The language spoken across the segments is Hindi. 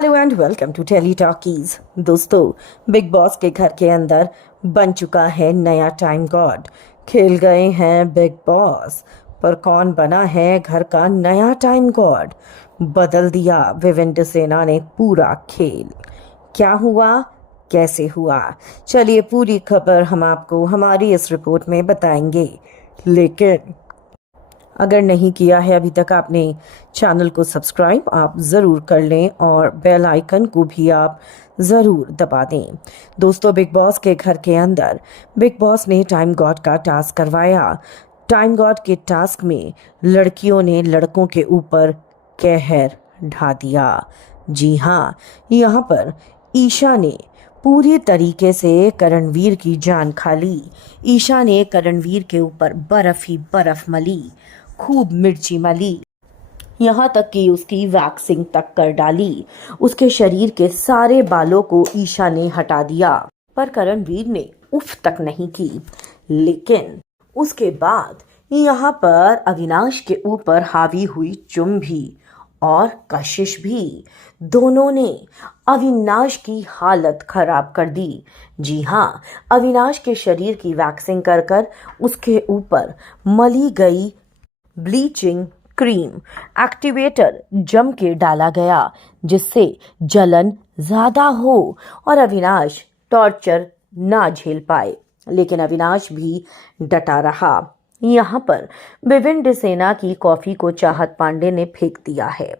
Hello and welcome to Tele Talkies. दोस्तों, बिग बॉस के घर के अंदर बन चुका है नया टाइम गॉड। खेल गए हैं बिग बॉस, पर कौन बना है घर का नया टाइम गॉड? बदल दिया विवेंद्र सेना ने पूरा खेल। क्या हुआ, कैसे हुआ? चलिए पूरी खबर हम आपको हमारी इस रिपोर्ट में बताएंगे। लेकिन अगर नहीं किया है अभी तक आपने चैनल को सब्सक्राइब, आप ज़रूर कर लें और बेल आइकन को भी आप ज़रूर दबा दें। दोस्तों, बिग बॉस के घर के अंदर बिग बॉस ने टाइम गॉड का टास्क करवाया। टाइम गॉड के टास्क में लड़कियों ने लड़कों के ऊपर कहर ढा दिया। जी हाँ, यहाँ पर ईशा ने पूरी तरीके से करणवीर की जान खा ली। ईशा ने करणवीर के ऊपर बर्फ ही बर्फ मली, खूब मिर्ची मली, यहाँ तक कि उसकी वैक्सिंग तक कर डाली। उसके शरीर के सारे बालों को ईशा ने हटा दिया, पर करणवीर ने उफ तक नहीं की। लेकिन उसके बाद यहाँ पर अविनाश के ऊपर हावी हुई चुम्भी और कशिश भी। दोनों ने अविनाश की हालत खराब कर दी। जी हाँ, अविनाश के शरीर की वैक्सिंग कर कर उसके ऊपर मली गई ब्लीचिंग क्रीम एक्टिवेटर जम के डाला गया, जिससे जलन ज्यादा हो और अविनाश टॉर्चर ना झेल पाए। लेकिन अविनाश भी डटा रहा। यहाँ पर विवेंद्र सेना की कॉफी को चाहत पांडे ने फेंक दिया है,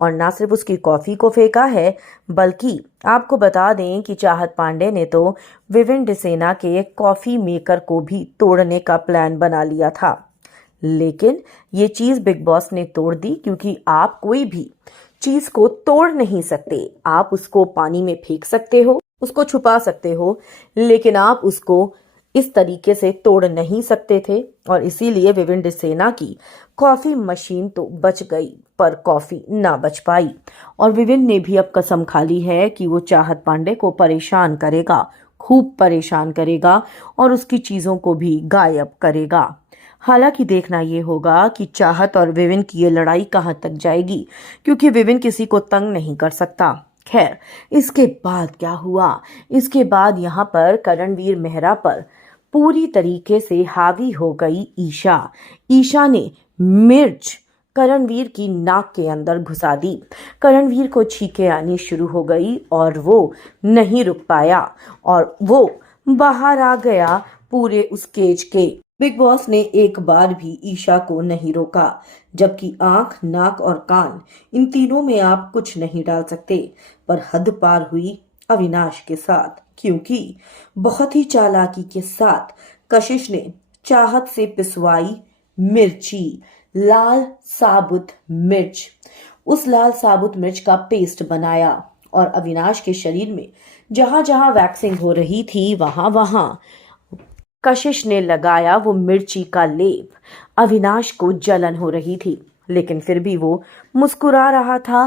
और ना सिर्फ उसकी कॉफी को फेंका है, बल्कि आपको बता दें कि चाहत पांडे ने तो विवेंद्र सेना के कॉफी मेकर को भी तोड़ने का प्लान बना लिया था। लेकिन ये चीज बिग बॉस ने तोड़ दी, क्योंकि आप कोई भी चीज को तोड़ नहीं सकते। आप उसको पानी में फेंक सकते हो, उसको छुपा सकते हो, लेकिन आप उसको इस तरीके से तोड़ नहीं सकते थे। और इसीलिए विवेंद्र सेना की कॉफी मशीन तो बच गई, पर कॉफी ना बच पाई। और विवेंद्र ने भी अब कसम खा ली है कि वो चाहत पांडे को परेशान करेगा, खूब परेशान करेगा, और उसकी चीजों को भी गायब करेगा। हालांकि देखना ये होगा कि चाहत और विविन की ये लड़ाई कहां तक जाएगी, क्योंकि विविन किसी को तंग नहीं कर सकता। खैर, इसके बाद क्या हुआ? इसके बाद यहाँ पर करणवीर मेहरा पर पूरी तरीके से हावी हो गई ईशा। ईशा ने मिर्च करणवीर की नाक के अंदर घुसा दी। करणवीर को छींकें आनी शुरू हो गई और वो नहीं रुक पाया, और वो बाहर आ गया पूरे उस केज के। बिग बॉस ने एक बार भी ईशा को नहीं रोका, जबकि आंख, नाक और कान, इन तीनों में आप कुछ नहीं डाल सकते। पर हद पार हुई अविनाश के साथ, क्योंकि बहुत ही चालाकी के साथ कशिश ने चाहत से पिसवाई मिर्ची, लाल साबुत मिर्च। उस लाल साबुत मिर्च का पेस्ट बनाया, और अविनाश के शरीर में जहां जहां वैक्सिंग हो रही थी, वहां वहां कशिश ने लगाया वो मिर्ची का लेप। अविनाश को जलन हो रही थी, लेकिन फिर भी वो मुस्कुरा रहा था,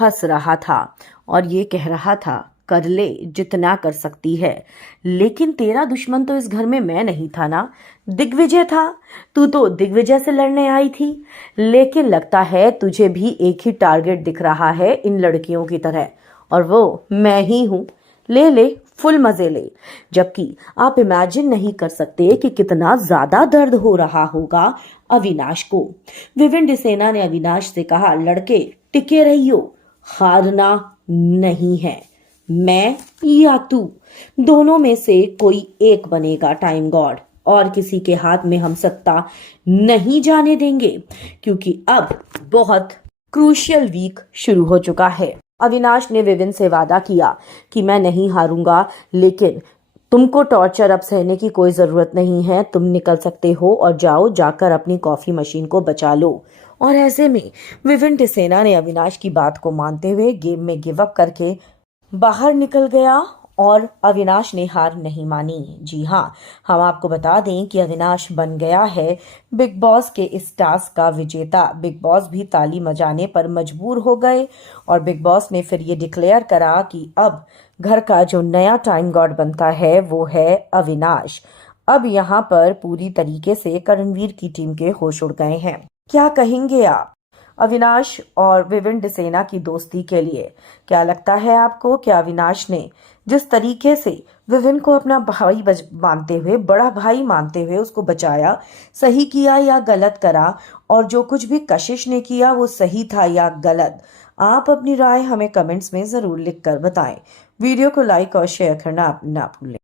हंस रहा था, और ये कह रहा था, कर ले जितना कर सकती है। लेकिन तेरा दुश्मन तो इस घर में मैं नहीं था ना, दिग्विजय था। तू तो दिग्विजय से लड़ने आई थी। लेकिन लगता है तुझे भी एक ही टारगेट दिख रहा है इन लड़कियों की तरह, और वो मैं ही हूं। ले ले, फुल मजे ले। जबकि आप इमेजिन नहीं कर सकते कि कितना ज्यादा दर्द हो रहा होगा अविनाश को। विवेंद्र सेना ने अविनाश से कहा, लड़के टिके रहियो, हारना नहीं है। मैं या तू, दोनों में से कोई एक बनेगा टाइम गॉड, और किसी के हाथ में हम सत्ता नहीं जाने देंगे, क्योंकि अब बहुत क्रूशियल वीक शुरू हो चुका है। अविनाश ने विविन से वादा किया कि मैं नहीं हारूंगा, लेकिन तुमको टॉर्चर अब सहने की कोई जरूरत नहीं है। तुम निकल सकते हो और जाओ, जाकर अपनी कॉफी मशीन को बचा लो। और ऐसे में विवेंद्र सेना ने अविनाश की बात को मानते हुए गेम में गिव अप करके बाहर निकल गया, और अविनाश ने हार नहीं मानी। जी हाँ, हम आपको बता दें कि अविनाश बन गया है बिग बॉस के इस टास्क का विजेता। बिग बॉस भी ताली बजाने पर मजबूर हो गए, और बिग बॉस ने फिर ये डिक्लेयर करा कि अब घर का जो नया टाइम गॉड बनता है वो है अविनाश। अब यहाँ पर पूरी तरीके से करणवीर की टीम के होश उड़ गए हैं। क्या कहेंगे आप? अविनाश और विविन डिसेना की दोस्ती के लिए। क्या लगता है आपको कि अविनाश ने जिस तरीके से विविन को अपना भाई मानते हुए, बड़ा भाई मानते हुए उसको बचाया, सही किया या गलत करा, और जो कुछ भी कशिश ने किया वो सही था या गलत? आप अपनी राय हमें कमेंट्स में जरूर लिखकर बताएं। वीडियो को लाइक और शेयर करना आप ना भूलें।